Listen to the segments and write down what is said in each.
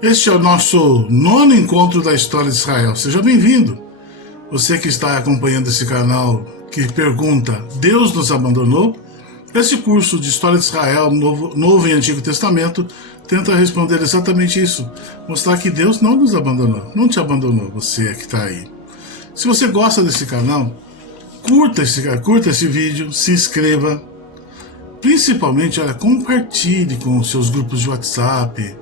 Este é o nosso nono encontro da história de Israel. Seja bem-vindo. Você que está acompanhando esse canal que pergunta: Deus nos abandonou? Esse curso de História de Israel, Novo e Antigo Testamento, tenta responder exatamente isso. Mostrar que Deus não nos abandonou, não te abandonou, você que está aí. Se você gosta desse canal, curta esse vídeo, se inscreva. Principalmente, compartilhe com os seus grupos de WhatsApp,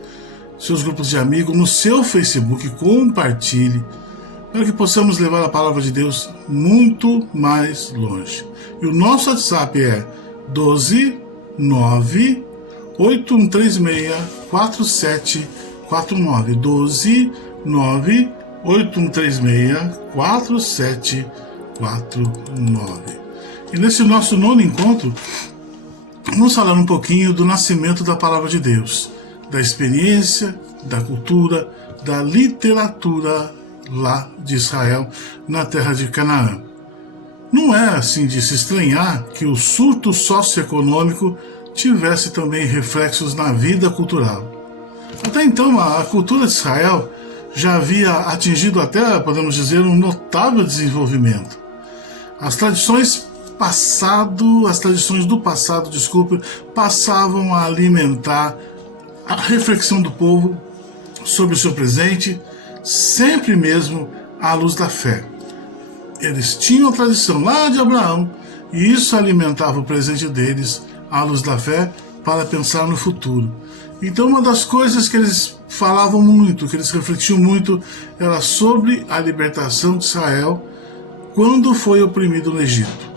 seus grupos de amigos, no seu Facebook, compartilhe, para que possamos levar a palavra de Deus muito mais longe. E o nosso WhatsApp é 12 9 8136 4749. 12 9 8136 4749. E nesse nosso nono encontro, vamos falar um pouquinho do nascimento da palavra de Deus, da experiência, da cultura, da literatura lá de Israel, na terra de Canaã. Não é assim de se estranhar que o surto socioeconômico tivesse também reflexos na vida cultural. Até então, a cultura de Israel já havia atingido até, podemos dizer, um notável desenvolvimento. As tradições do passado, passavam a alimentar a reflexão do povo sobre o seu presente, sempre mesmo à luz da fé. Eles tinham a tradição lá de Abraão, e isso alimentava o presente deles à luz da fé para pensar no futuro. Então, uma das coisas que eles falavam muito, que eles refletiam muito, era sobre a libertação de Israel quando foi oprimido no Egito.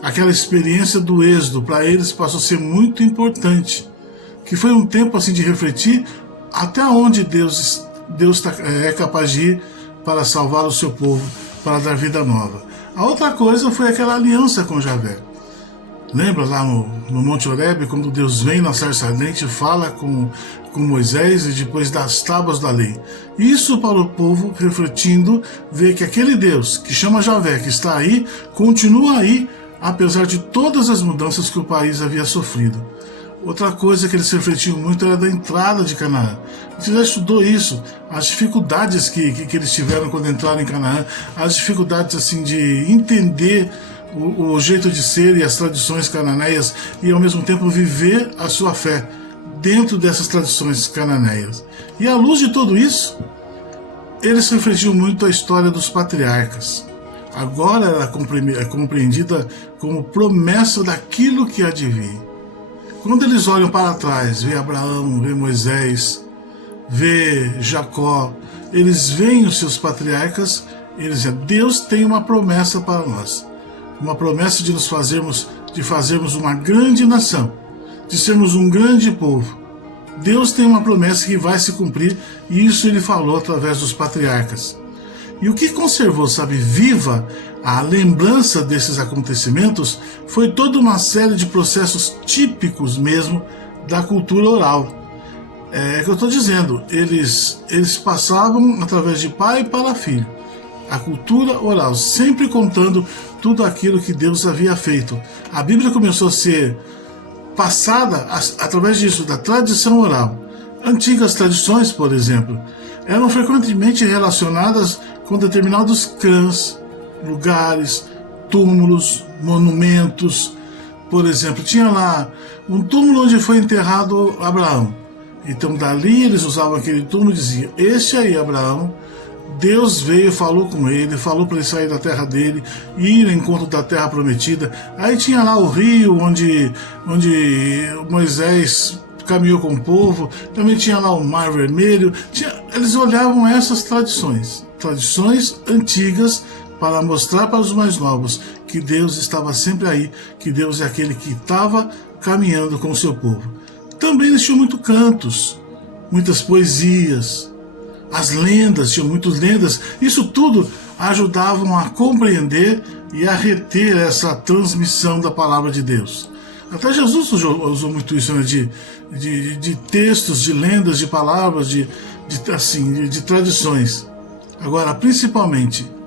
Aquela experiência do êxodo para eles passou a ser muito importante, que foi um tempo assim de refletir até onde Deus é capaz de ir para salvar o seu povo, para dar vida nova. A outra coisa foi aquela aliança com Javé. Lembra lá no Monte Horebe, quando Deus vem na sarça ardente e fala com Moisés e depois das tábuas da lei. Isso para o povo, refletindo, ver que aquele Deus que chama Javé, que está aí, continua aí, apesar de todas as mudanças que o país havia sofrido. Outra coisa que eles refletiam muito era da entrada de Canaã. A gente já estudou isso, as dificuldades que eles tiveram quando entraram em Canaã, as dificuldades assim de entender o jeito de ser e as tradições cananeias e ao mesmo tempo viver a sua fé dentro dessas tradições cananeias. E à luz de tudo isso, eles refletiam muito a história dos patriarcas. Agora ela é compreendida como promessa daquilo que há de vir. Quando eles olham para trás, vê Abraão, vê Moisés, vê Jacó, eles veem os seus patriarcas, eles dizem: Deus tem uma promessa para nós, uma promessa de fazermos uma grande nação, de sermos um grande povo. Deus tem uma promessa que vai se cumprir, e isso ele falou através dos patriarcas. E o que conservou, viva a lembrança desses acontecimentos foi toda uma série de processos típicos mesmo da cultura oral. É que eu estou dizendo, eles passavam através de pai para filho. A cultura oral, sempre contando tudo aquilo que Deus havia feito. A Bíblia começou a ser passada através disso, da tradição oral. Antigas tradições, por exemplo, eram frequentemente relacionadas com determinados clãs, lugares, túmulos, monumentos. Por exemplo, tinha lá um túmulo onde foi enterrado Abraão. Então dali eles usavam aquele túmulo e diziam: este aí, Abraão, Deus veio, falou com ele, falou para ele sair da terra dele, ir ao encontro da terra prometida. Aí tinha lá o rio onde Moisés caminhou com o povo, também tinha lá o Mar Vermelho. Eles olhavam essas tradições antigas, para mostrar para os mais novos que Deus estava sempre aí, que Deus é aquele que estava caminhando com o seu povo. Também eles tinham muitos cantos, muitas poesias, as lendas, tinham muitas lendas. Isso tudo ajudavam a compreender e a reter essa transmissão da palavra de Deus. Até Jesus usou muito isso, né? de textos, de lendas, de palavras, de tradições. Agora, principalmente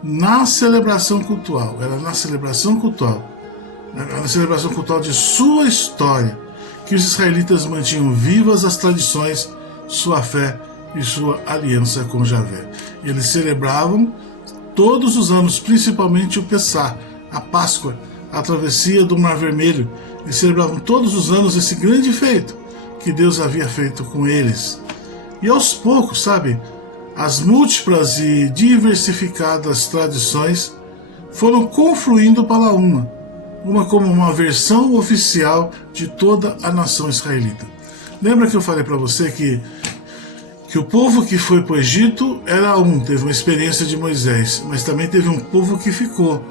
na celebração cultural, na celebração cultural de sua história, que os israelitas mantinham vivas as tradições, sua fé e sua aliança com Javé. Eles celebravam todos os anos, principalmente o Pessá, a Páscoa, a travessia do Mar Vermelho. Eles celebravam todos os anos esse grande feito que Deus havia feito com eles. E aos poucos, sabe, as múltiplas e diversificadas tradições foram confluindo para uma como uma versão oficial de toda a nação israelita. Lembra que eu falei para você que o povo que foi para o Egito era teve uma experiência de Moisés, mas também teve um povo que ficou.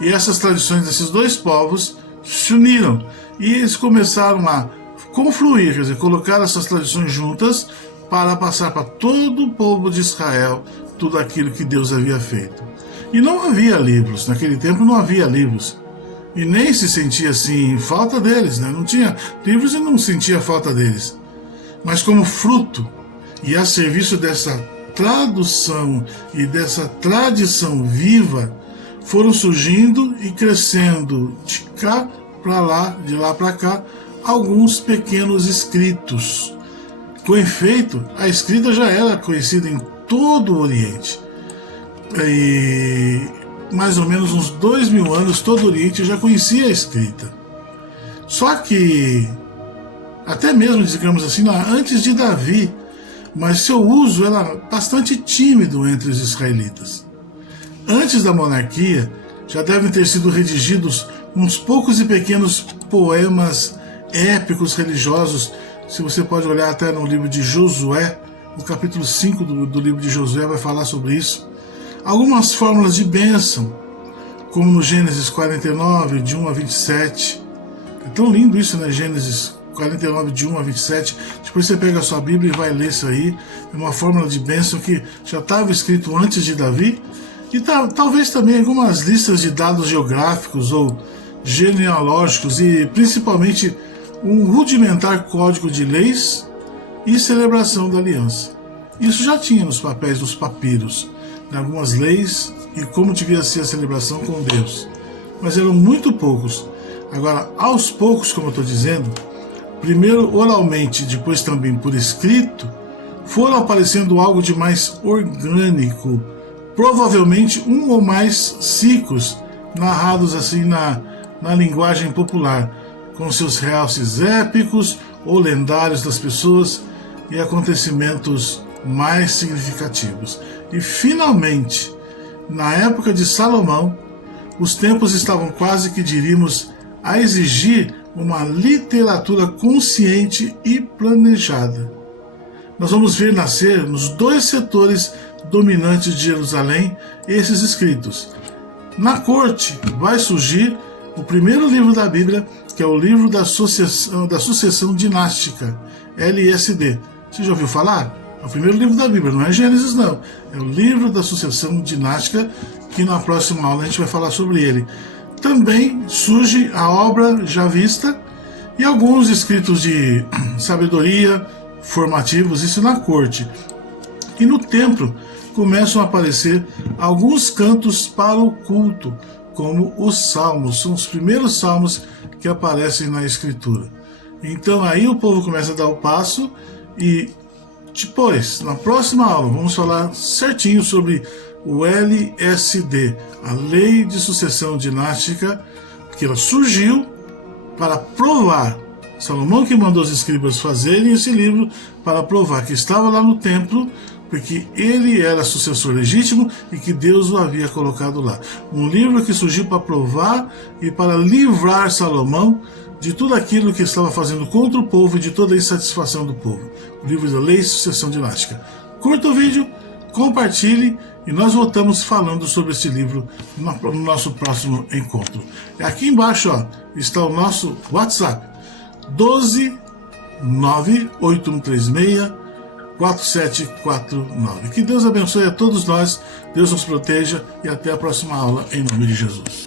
E essas tradições desses dois povos se uniram e eles começaram a confluir, quer dizer, colocar essas tradições juntas para passar para todo o povo de Israel tudo aquilo que Deus havia feito. E não havia livros, naquele tempo não havia livros. E nem se sentia assim falta deles, né? Não tinha livros e não sentia falta deles. Mas como fruto e a serviço dessa tradução e dessa tradição viva, foram surgindo e crescendo de cá para lá, de lá para cá, alguns pequenos escritos. Com efeito, a escrita já era conhecida em todo o Oriente. E mais ou menos uns 2000 anos, todo o Oriente já conhecia a escrita. Só que, até mesmo, digamos assim, antes de Davi, mas seu uso era bastante tímido entre os israelitas. Antes da monarquia, já devem ter sido redigidos uns poucos e pequenos poemas épicos religiosos. Se você pode olhar até no livro de Josué, no capítulo 5 do livro de Josué vai falar sobre isso. Algumas fórmulas de bênção, como no Gênesis 49, de 1 a 27. É tão lindo isso, né? Gênesis 49, de 1 a 27. Depois você pega a sua Bíblia e vai ler isso aí. É uma fórmula de bênção que já estava escrito antes de Davi. E talvez também algumas listas de dados geográficos ou genealógicos e principalmente um rudimentar código de leis e celebração da aliança. Isso já tinha nos papéis dos papiros, em algumas leis e como devia ser a celebração com Deus. Mas eram muito poucos. Agora, aos poucos, como eu estou dizendo, primeiro oralmente, depois também por escrito, foram aparecendo algo de mais orgânico, provavelmente um ou mais ciclos narrados assim na linguagem popular, com seus realces épicos ou lendários das pessoas e acontecimentos mais significativos. E finalmente, na época de Salomão, os tempos estavam quase que diríamos a exigir uma literatura consciente e planejada. Nós vamos ver nascer nos dois setores dominantes de Jerusalém esses escritos. Na corte vai surgir o primeiro livro da Bíblia, que é o livro da sucessão dinástica, LSD. Você já ouviu falar? É o primeiro livro da Bíblia, não é Gênesis não. É o livro da sucessão dinástica, que na próxima aula a gente vai falar sobre ele. Também surge a obra javista e alguns escritos de sabedoria formativos, isso na corte. E no templo começam a aparecer alguns cantos para o culto, como os salmos, são os primeiros salmos que aparecem na escritura. Então aí o povo começa a dar o passo e depois, na próxima aula, vamos falar certinho sobre o LSD, a Lei de Sucessão Dinástica, que ela surgiu para provar, Salomão que mandou os escribas fazerem esse livro para provar que estava lá no templo, porque ele era sucessor legítimo e que Deus o havia colocado lá. Um livro que surgiu para provar e para livrar Salomão de tudo aquilo que estava fazendo contra o povo e de toda a insatisfação do povo. O livro da Lei de Sucessão Dinástica. Curta o vídeo, compartilhe e nós voltamos falando sobre esse livro no nosso próximo encontro. Aqui embaixo está o nosso WhatsApp, 12 98136 4749. Que Deus abençoe a todos nós, Deus nos proteja e até a próxima aula, em nome de Jesus.